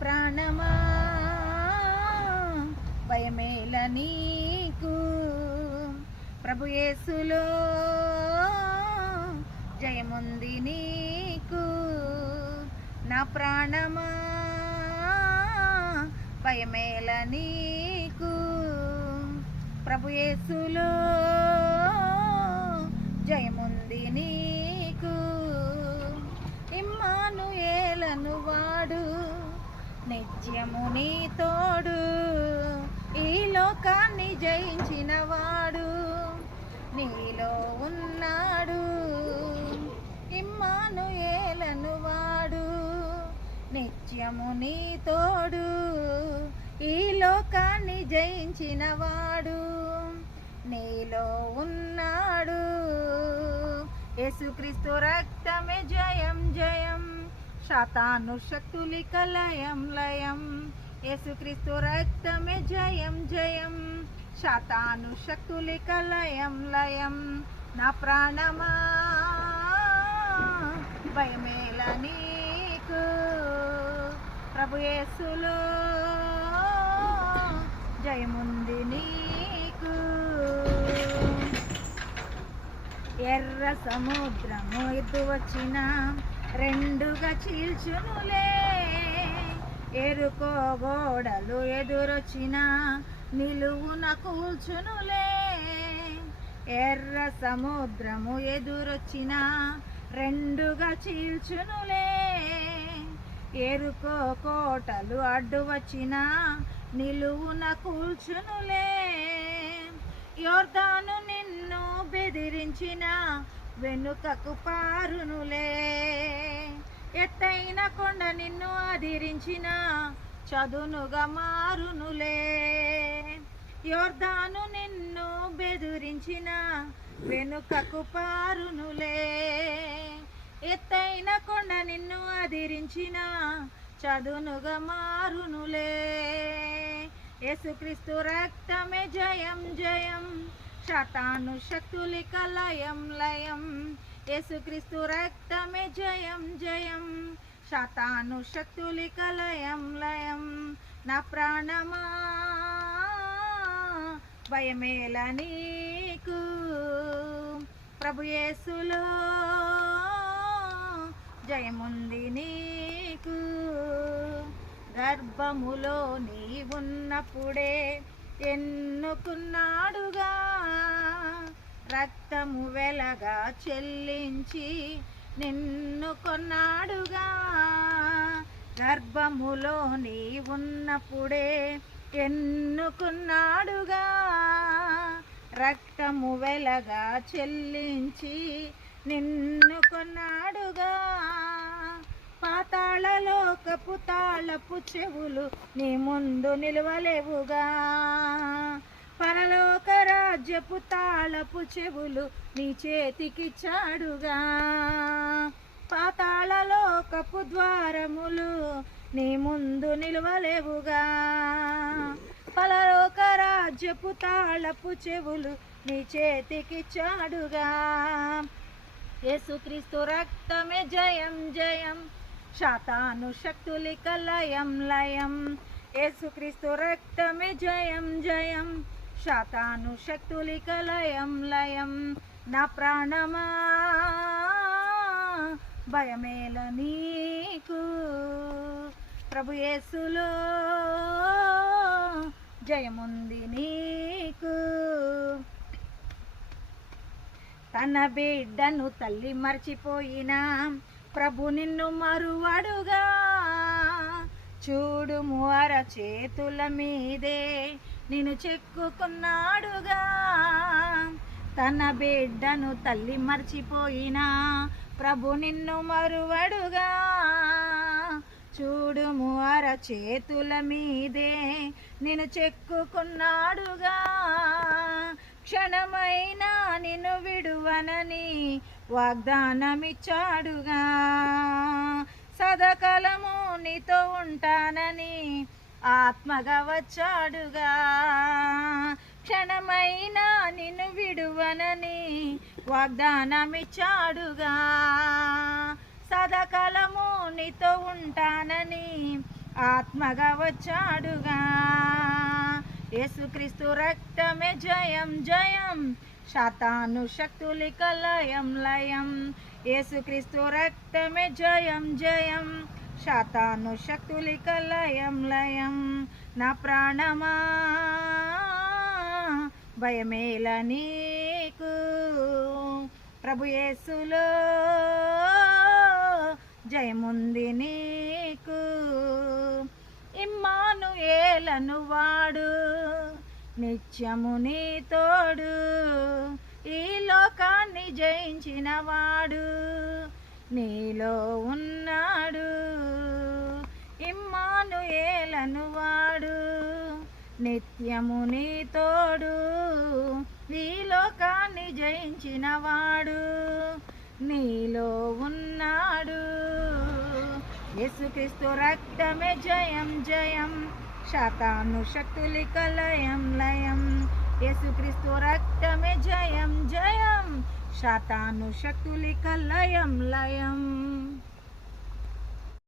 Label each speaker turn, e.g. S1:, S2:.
S1: ప్రాణమా? భయమేల నీకు? ప్రభు యేసులో జయముంది నీకు. నా ప్రాణమా? భయమేల నీకు? ప్రభు నిత్యము నీ తోడు ఈ లోకాన్ని జయించిన వాడు నీలో ఉన్నాడు. యేసుక్రీస్తు రక్తమే జయం జయం. శతాను శక్తులిక లయం లయం. యేసుక్రీస్తు రక్తమే జయం జయం. శతాను శక్తులిక లయం లయం. నా ప్రాణమా భయమేల ప్రభు యేసులో. జయముంది నీకు. ఎర్ర సముద్రము ఎద్దు వచ్చిన రెండుగా చీల్చునులే. ఎరుకో గోడలు ఎదురొచ్చిన నిలువున కూల్చునులే. ఎర్ర సముద్రము ఎదురొచ్చిన రెండుగా చీల్చునులే. ఎరుకో కోటలు అడ్డు వచ్చిన నిలువున కూల్చునులే యోర్ధాను నిన్ను బెదిరించిన వెనుకకు పారునులే. ఎత్తైన కొండ నిన్ను అదిరించిన చదునుగా మారునులే. యోర్ధాను నిన్ను బెదిరించిన వెనుకకు పారునులే. ఎత్తైన కొండ నిన్ను ఆదిరించిన చదునుగా మారునులే. యేసుక్రీస్తు రక్తమే జయం జయం. శతాను శక్తులిక లయం. లయం యేసుక్రీస్తు రక్తమే జయం జయం. శతాను శక్తులిక లయం లయం. నా ప్రాణమా భయమేల నీకు. ప్రభు యేసులో జయముంది నీకు. గర్భములో నీ ఉన్నప్పుడే ఎన్నుకున్నాడుగా. రక్తము వెలగా చెల్లించి నిన్ను కొన్నాడుగా. గర్భములో నీ ఉన్నప్పుడే ఎన్నుకున్నాడుగా. రక్తము వెలగా చెల్లించి నిన్ను కొన్నాడుగా. పాతాళలోకపు తాళపు చెవులు నీ ముందు నిలవలేవుగా. పరలోక రాజ్యపు తాళపు చెవులు నీ చేతికిచ్చాడుగా పాతాళలోకపు ద్వారములు నీ ముందు నిలవలేవుగా. పరలోక రాజ్యపు తాళపు చెవులు నీ చేతికిచ్చాడుగా యేసుక్రీస్తు రక్తమే జయం జయం. శాతాను శక్తులిక లయం లయం. యేసుక్రీస్తు రక్తమే జయం జయం. శాతాను శక్తులిక లయం లయం. నా ప్రాణమా భయమేల నీకు. ప్రభు యేసులో జయముంది నీకు. తన బిడ్డను తల్లి మర్చిపోయినా ప్రభు నిన్ను మరువడుగా. చూడుము అర చేతుల మీదే నిన్ను చెక్కుకున్నాడుగా. తన బిడ్డను తల్లి మర్చిపోయినా ప్రభు నిన్ను మరువడుగా. చూడుము అర చేతుల మీదే నిన్ను చెక్కుకున్నాడుగా. క్షణమైనా నిన్ను విడువనని వాగ్దానమిచ్చాడుగా. సదకలము నీతో ఉంటానని ఆత్మగా వచ్చాడుగా. క్షణమైనా నిన్ను విడువనని వాగ్దానమిచ్చాడుగా. సదకలము నీతో ఉంటానని ఆత్మగా వచ్చాడుగా. యేసుక్రీస్తు రక్తమే జయం జయం. శాతాను శక్తులిక లయం. లయం యేసుక్రీస్తు రక్తమే జయం జయం. శాతాను శక్తులిక లయం. లయం నా ప్రాణమా భయమేల నీకు. ప్రభు యేసులో జయముంది నీకు. ఇమ్మాను ఏలను వాడు నిత్యము నీ తోడు ఈ లోకాన్ని జయించిన వాడు నీలో ఉన్నాడు ఇమ్మాను ఏలను వాడు. నిత్యము నీ తోడు ఈ లోకాన్ని జయించిన వాడు నీలో ఉన్నాడు. యేసుక్రీస్తు రక్తమే జయం జయం. శాతాను శక్తులిక లయం లయం యేసుక్రీస్తు రక్తమే జయం జయం